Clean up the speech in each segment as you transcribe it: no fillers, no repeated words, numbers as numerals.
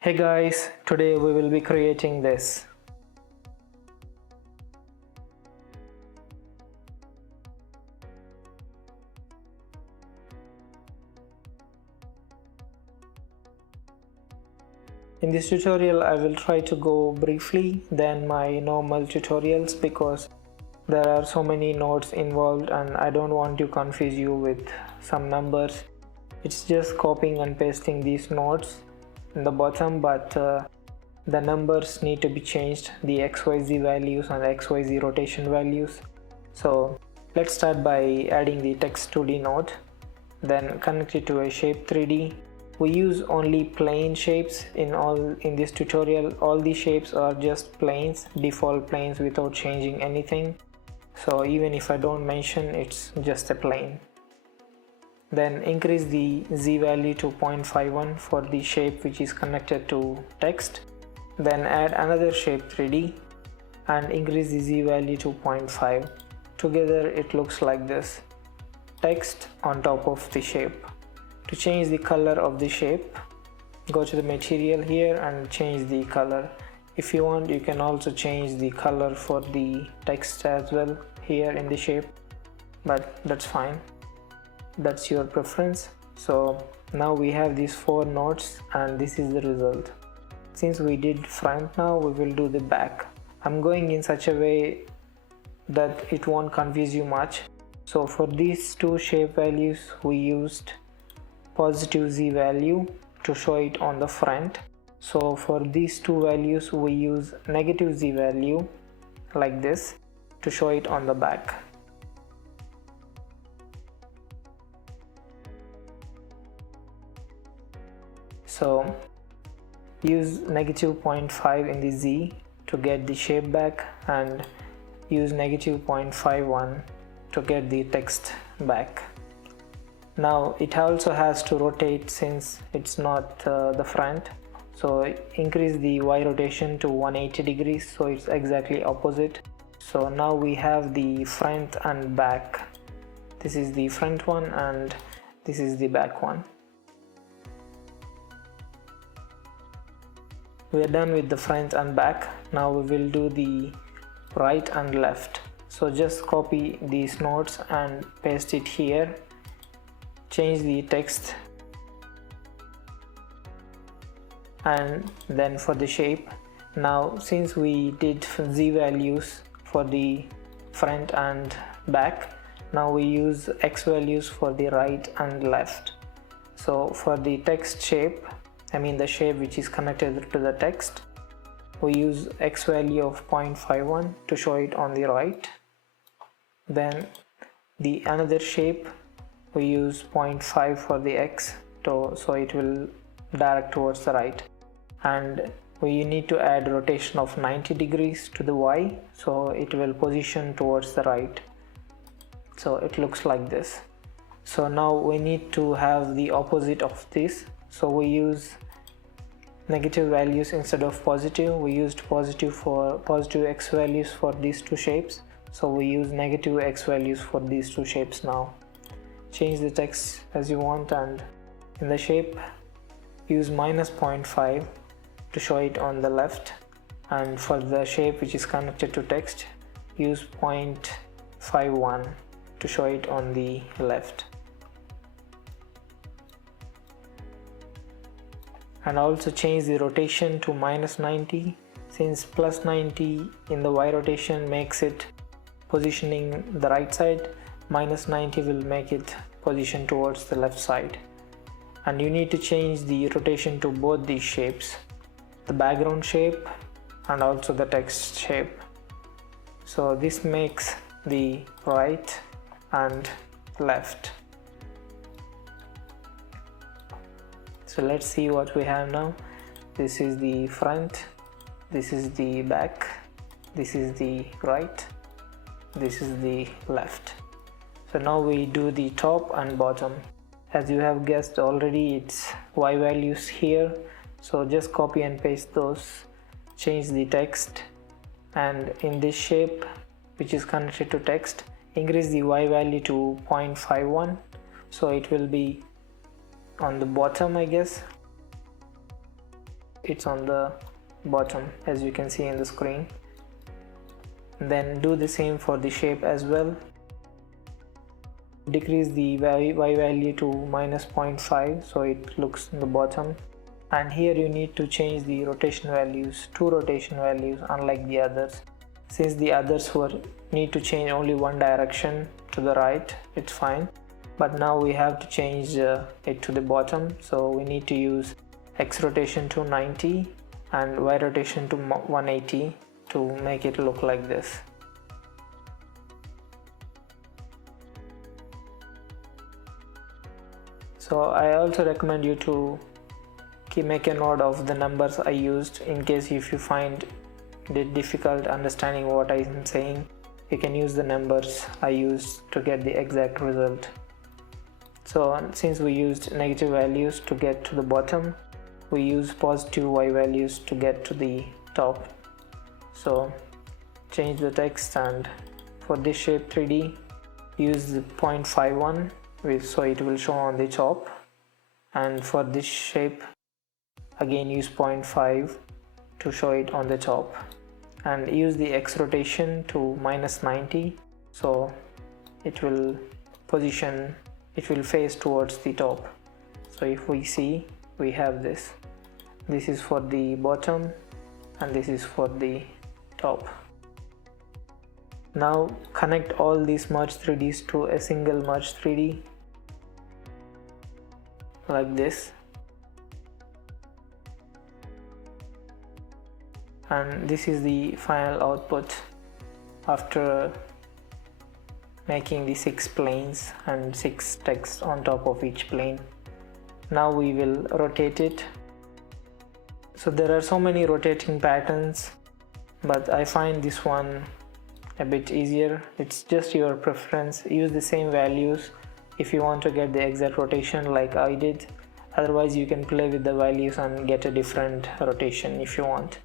Hey guys, today we will be creating this. In this tutorial I will try to go briefly than my normal tutorials because there are so many nodes involved and I don't want to confuse you with some numbers. It's just copying and pasting these nodes in the bottom, but the numbers need to be changed, the XYZ values and XYZ rotation values. So let's start by adding the text 2D node, then connect it to a shape 3D. We use only plane shapes in this tutorial. All the shapes are just planes, default planes without changing anything. So even if I don't mention, it's just a plane. Then increase the Z value to 0.51 for the shape which is connected to text. Then add another shape 3D and increase the Z value to 0.5. Together it looks like this. Text on top of the shape. To change the color of the shape, go to the material here and change the color. If you want, you can also change the color for the text as well here in the shape, but that's fine. That's your preference. So now we have these 4 nodes and this is the result. Since we did front, now we will do the back. I'm going in such a way that it won't confuse you much. So for these 2 shape values we used positive Z value to show it on the front. So for these 2 values we use negative Z value like this to show it on the back. So use negative 0.5 in the Z to get the shape back and use negative 0.51 to get the text back. Now it also has to rotate since it's not the front, so increase the Y rotation to 180 degrees so it's exactly opposite. So now we have the front and back. This is the front one and this is the back one. We are done with the front and back. Now we will do the right and left. So just copy these nodes and paste it here. Change the text and then for the shape. Now since we did Z values for the front and back, now we use X values for the right and left. So for the text shape, I mean the shape which is connected to the text, we use X value of 0.51 to show it on the right. Then the another shape we use 0.5 for the X so it will direct towards the right, and we need to add rotation of 90 degrees to the Y so it will position towards the right. So it looks like this. So now we need to have the opposite of this, so we use negative values instead of positive. We used positive X values for these 2 shapes, so we use negative X values for these 2 shapes. Now change the text as you want, and in the shape use minus 0.5 to show it on the left, and for the shape which is connected to text use 0.51 to show it on the left. And also change the rotation to minus 90 since plus 90 in the Y rotation makes it positioning the right side, minus 90 will make it position towards the left side. And you need to change the rotation to both these shapes, the background shape and also the text shape. So this makes the right and left. So let's see what we have now. This is the front, this is the back, this is the right, this is the left. So now we do the top and bottom. As you have guessed already, it's Y values here, so just copy and paste those. Change the text, and in this shape which is connected to text, increase the Y value to 0.51 so it will be on the bottom, I guess. it's on the bottom, as you can see in the screen. Then do the same for the shape as well. Decrease the y value to -0.5 so it looks in the bottom. And here you need to change the rotation values, 2 rotation values, unlike the others. Since the others need to change only one direction to the right, it's fine. But now we have to change it to the bottom, so we need to use X rotation to 90 and Y rotation to 180 to make it look like this. So I also recommend you to make a note of the numbers I used, in case if you find it difficult understanding what I am saying, you can use the numbers I used to get the exact result. So since we used negative values to get to the bottom, we use positive Y values to get to the top. So change the text, and for this shape 3D, use the 0.51 so it will show on the top, and for this shape again use 0.5 to show it on the top, and use the X rotation to -90 so it will face towards the top. So if we see, we have this is for the bottom and this is for the top. Now connect all these merge 3Ds to a single merge 3D like this, and this is the final output after making the 6 planes and 6 texts on top of each plane. Now we will rotate it. So there are so many rotating patterns, but I find this one a bit easier. It's just your preference. Use the same values if you want to get the exact rotation like I did. Otherwise you can play with the values and get a different rotation if you want.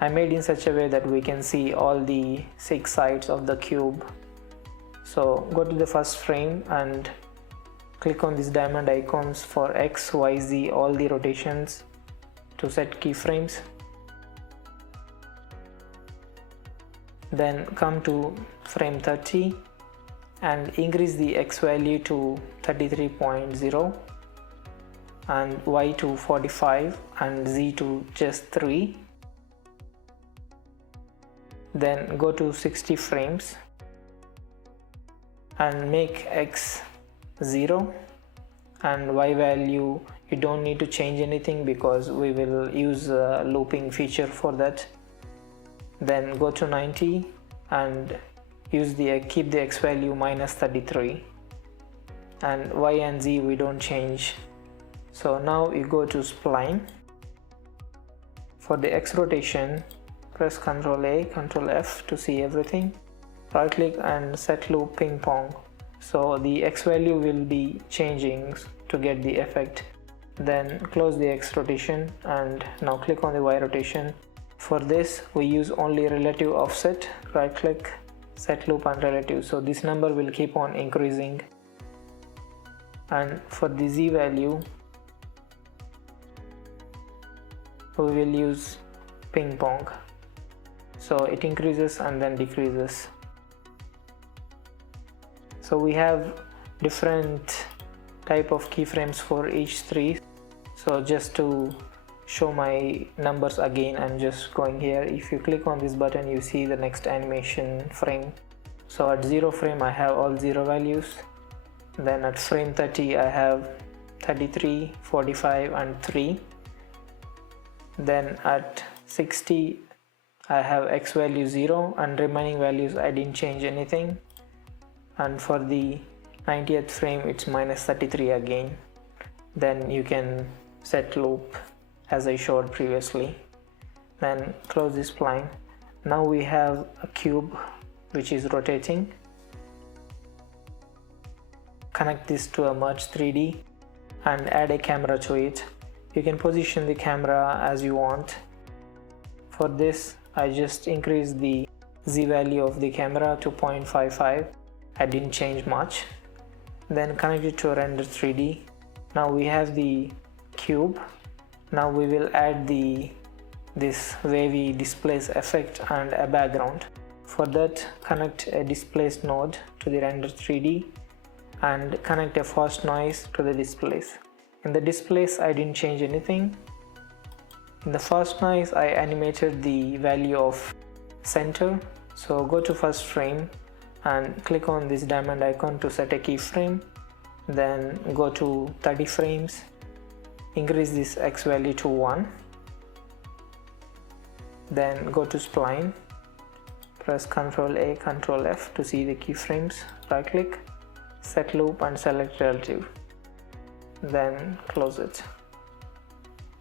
I made in such a way that we can see all the 6 sides of the cube. So go to the first frame and click on these diamond icons for X, Y, Z, all the rotations to set keyframes. Then come to frame 30 and increase the X value to 33.0 and Y to 45 and Z to just 3. Then go to 60 frames and make X 0 and Y value you don't need to change anything because we will use a looping feature for that. Then go to 90 and keep the X value -33, and Y and Z we don't change. So now you go to spline. For the X rotation, press Ctrl A, Ctrl F to see everything. Right click and set loop ping pong. So the X value will be changing to get the effect. Then close the X rotation and now click on the Y rotation. For this we use only relative offset. Right click, set loop and relative. So this number will keep on increasing. And for the Z value we will use ping pong. So it increases and then decreases. So we have different type of keyframes for each 3. So just to show my numbers again, I'm just going here. If you click on this button you see the next animation frame. So at 0 frame I have all 0 values. Then at frame 30 I have 33, 45 and 3. Then at 60 I have X value 0 and remaining values I didn't change anything. And for the 90th frame it's -33 again. Then you can set loop as I showed previously. Then close this spline. Now we have a cube which is rotating. Connect this to a merge 3D and add a camera to it. You can position the camera as you want. For this I just increased the Z value of the camera to 0.55. I didn't change much. Then connect it to a render 3D. Now we have the cube. Now we will add this wavy displace effect and a background. For that, connect a displace node to the render 3D and connect a fast noise to the displace. In the displace, I didn't change anything. In the fast noise, I animated the value of center. So go to first frame and click on this diamond icon to set a keyframe. Then go to 30 frames, increase this X value to 1. Then go to spline, press Ctrl A, Ctrl F to see the keyframes, right click, set loop and select relative. Then close it.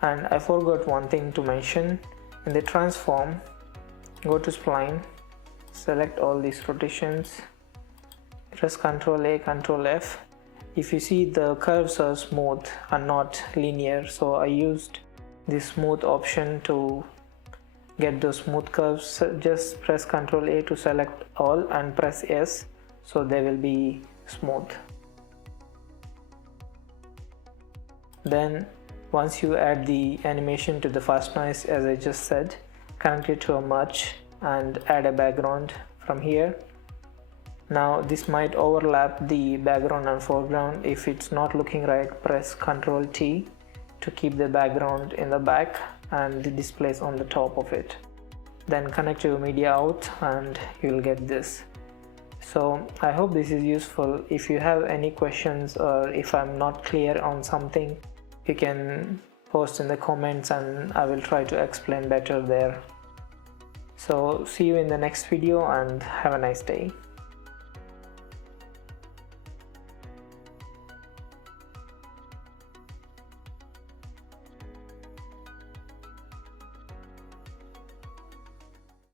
And I forgot one thing to mention. In the transform, go to spline, select all these rotations, press Ctrl A, Ctrl F. If you see, the curves are smooth and not linear, so I used this smooth option to get those smooth curves. So just press Ctrl A to select all and press S, so they will be smooth. Then once you add the animation to the fast noise, as I just said, connect it to a merge and add a background from here. Now this might overlap the background and foreground. If it's not looking right, press Ctrl T to keep the background in the back and the displays on the top of it. Then connect your media out and you'll get this. So I hope this is useful. If you have any questions or if I'm not clear on something, you can post in the comments and I will try to explain better there. So see you in the next video and have a nice day.